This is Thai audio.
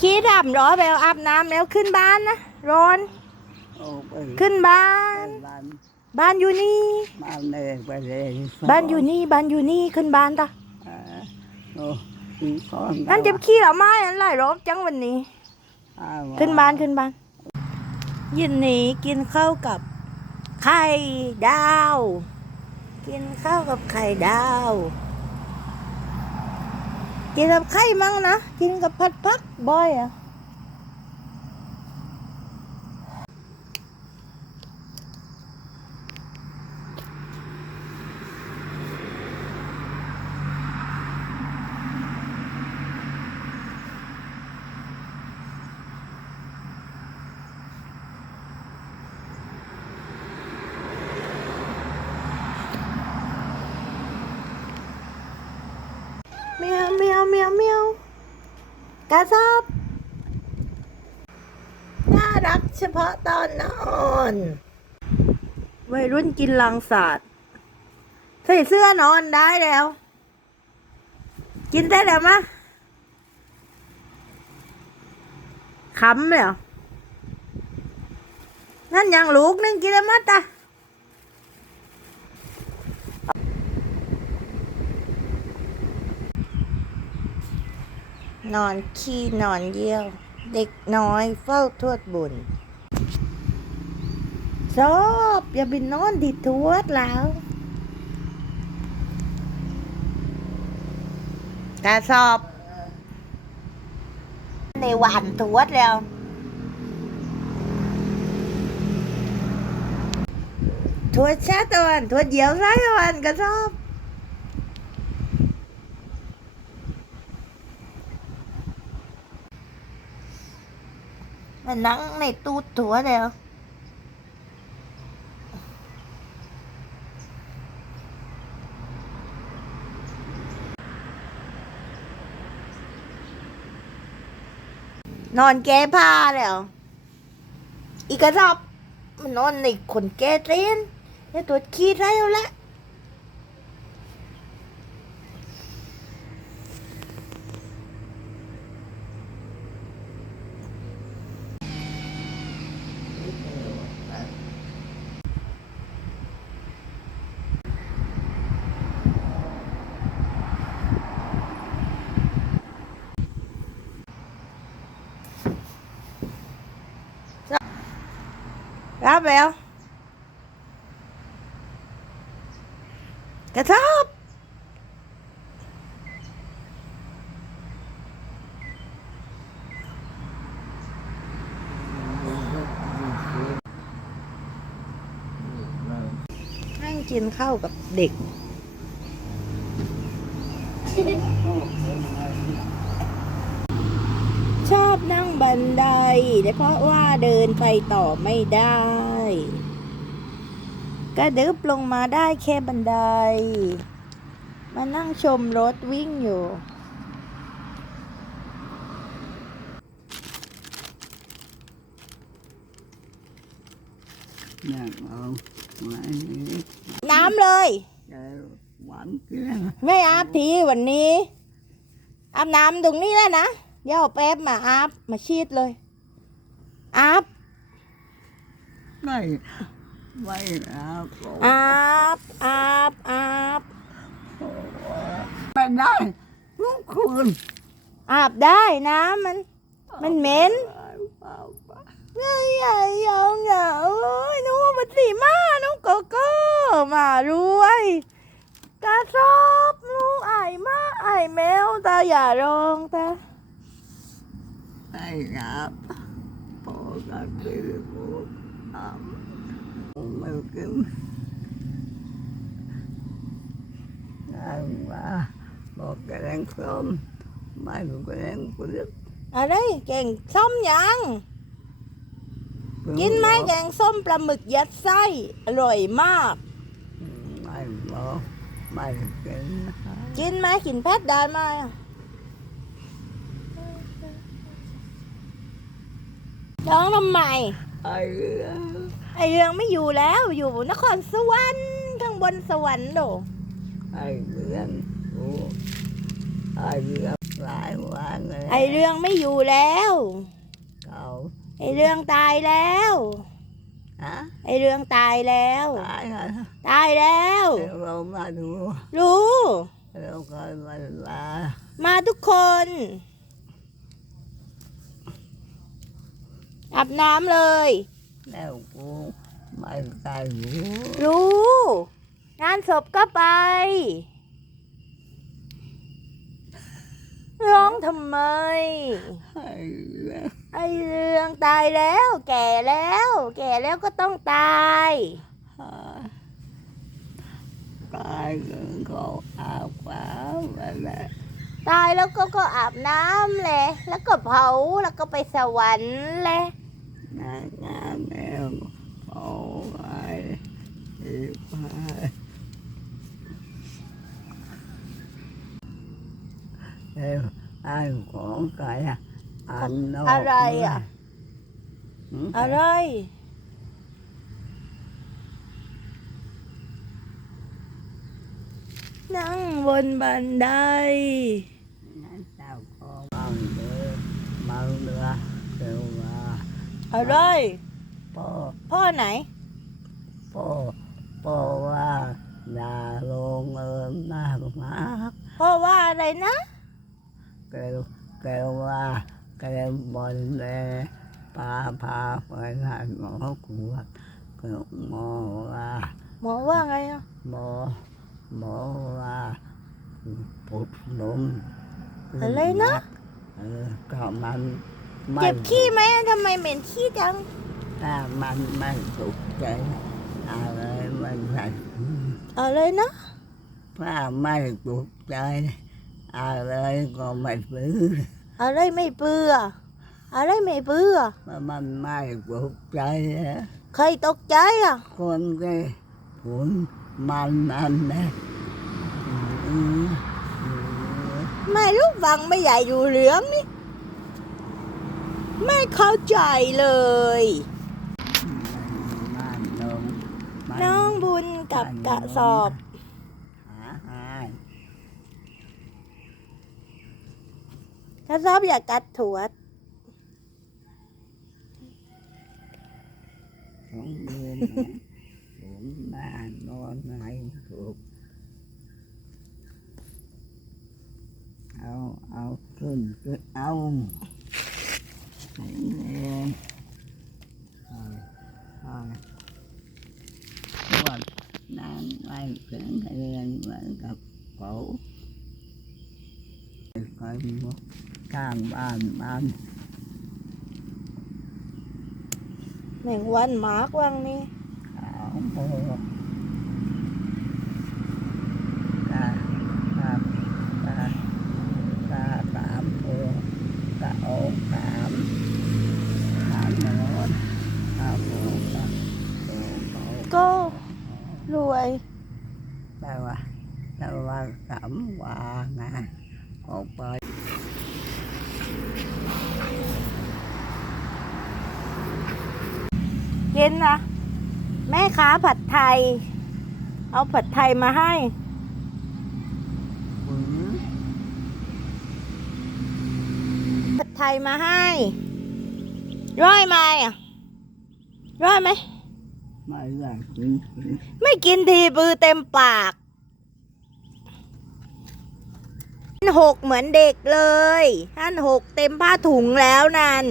ขี้ดำร้อไปเอาอาบน้ำแล้วขึ้นบ้านนะร้อน โอ้ไปขึ้นบ้าน บ้านบ้านอยู่นี่ บ้านเลยไปเลยบ้านอยู่นี่บ้านอยู่นี่ขึ้นบ้านตะเออโอ้มีข้อนนั่นจะขี้เหราไม้อันหลายรอบจังวันนี้อ่มขึ้นบ้านขึ้นบ้านเย็นนี้กินข้าวกับไข่ดาว กินข้าวกับไข่ดาว กินกับไข่มั้งนะ กินกับผัดพักบ่อยอะ เมี ยวเมียวเมียวกระสอบน่ารักเฉพาะตอนนอนวัยรุ่นกินลังศาสตร์ใส่เสื้อนอนได้แล้ว กินได้แล้วมะขำเลยเหรอนั่นยังลูกนึงกินได้มัดอะ นอนขี้นอนเยี่ยว เด็กน้อยเฝ้าทวดบุญชอบอย่าไปนอนที่ทวดแล้วกระสอบในวันทวดแล้วทวดชาตะวันทวดเดียวไรตะวันกระสอบ มันนั่งในตู้ถั่วแล้วนอนแก้ผ้าแล้ว อีกกระสอบมันนอนในขนแก้เต้นแล้วตัวขี้ไรแล้วละรับแล้ว กระทบนั่งกินข้าวกับเด็ก ชอบนั่งบันไดแต่เพราะว่าเดินไปต่อไม่ได้ก็ดึบลงมาได้แค่บันได มานั่งชมรถวิ่งอยู่เนี่ยเอาไว้นี่น้ำเลยแกหวานเกลือไม่อาบทีวันนี้อาบน้ำตรงนี้แล้วนะเดี๋ ยวเอาแป๊บมาอาบมาชีดเลยอาบไม่ไม่เอาโอ้อาบอาบอาบไม่ได้ทุกคืนอาบได้น้ำมันมันเหม็นเอาไปใหญ่ใหญ่ยาวเหงาเอ้ยหนูมันสีมาหนูโกโก้มารวยกระสอบหนูไอายมาไอายแมวตาอย่าร้องตา ไอ้ครับพอกันคือกูทำไม่กินไอ้ว่าบอกแกงส้มไม่บอกแกงกุลึกอะไรแกงส้มยังกินไหมแกงส้มปลาหมึกยัดไส้อร่อยมากไม่บอกไม่กินกินไหมกินแพทได้ไหมอะร้องทำไมไอ้ไอเรืองไม่อยู่แล้วอยู่นครสวรรค์ข้างบนสวรรค์โดไอ้เรื่องกูไอ้เรื่องหลายว่าไงไอเรื่องไม่อยู่แล้วเขาไอเรื่องตายแล้วฮะไอเรื่องตายแล้วตายแล้ว ตายแล้วเรามาดูรู้เราก็มาลามาทุกคน อาบน้ำเลย แล้วกูไม่ตายหูรู้ งานศพก็ไป ร้องทำไม ให้เรื่องไอเรื่องตายแล้ว แก่แล้ว แก่แล้วก็ต้องตาย หาตายเกินเขาอาบความอะไรตายแล้วก็ก็อาบน้ำแหละ แล้วก็เผาแล้วก็ไปสวรรค์แหละ งานงานแมวเอาไว้อีกไปเอ้ไอ้ของใครอะอัน นกอะไรอะหืมอะไรนั่งบนบันไดงั้นเจ้าก็บังเดือบังเดือเดี๋ยวว่าอะไรพ่อพ่อไหน พ่อพ่อว่าอย่าลงเอิมมากมากพ่อว่าอะไรนะเกลเกลว่าเกลบอลเลยพาพาไปหาหมอกวดเกลหมอว่าหมอว่าไงอะหมอหมอว่าปุบลมอะไรนะเออก็มัน ไม่เจ็บขี้ไหมอะทำไมเหม็นขี้จัง ถ้ามันไม่ถูกใจอะไรมันใส่อะไรนะถ้าไม่ถูกใจอะไรก็ไม่ซื้ออะไรไม่เปื่ออะไรไม่เปื่อเพราะมันไม่ถูกใจนะใครตกใจอะ คนก็ผลมันนั่นนะอืมอืมไม่รู้ฟังไม่ใหญ่อยู่เหลืองนี่ ไม่เข้าใจเลยมันลงมันน้องบุญกับกระสอบ หาหายกระสอบอย่ากัดถวดสองเดือนนะผมบ้านนอนไหนถูกเอาเอาขึ้นขึ้นเอา ไหนเองเอาเอาปวดนางไม่ถึงเรียนเหมือนกับเขาคอยมองข้างบ้านมัน แมงวันหมากวังนี่ ขาวโพตาตาตาตาสามโพตาโอกสามสามโนนตาโพตาโพโพ ก็รวย แต่ว่าแต่ว่าสามวานะออกไป เย็ นนะ แม่ค้าผัดไทย เอาผัดไทยมาให้ผัดไทยมาให้ ร้อยไหมอะ ร้อยไหม ไม่ได้กินกินไม่กินทีปือเต็มปากท่านหกเหมือนเด็กเลยท่านหกเต็มผ้าถุงแล้วนั่น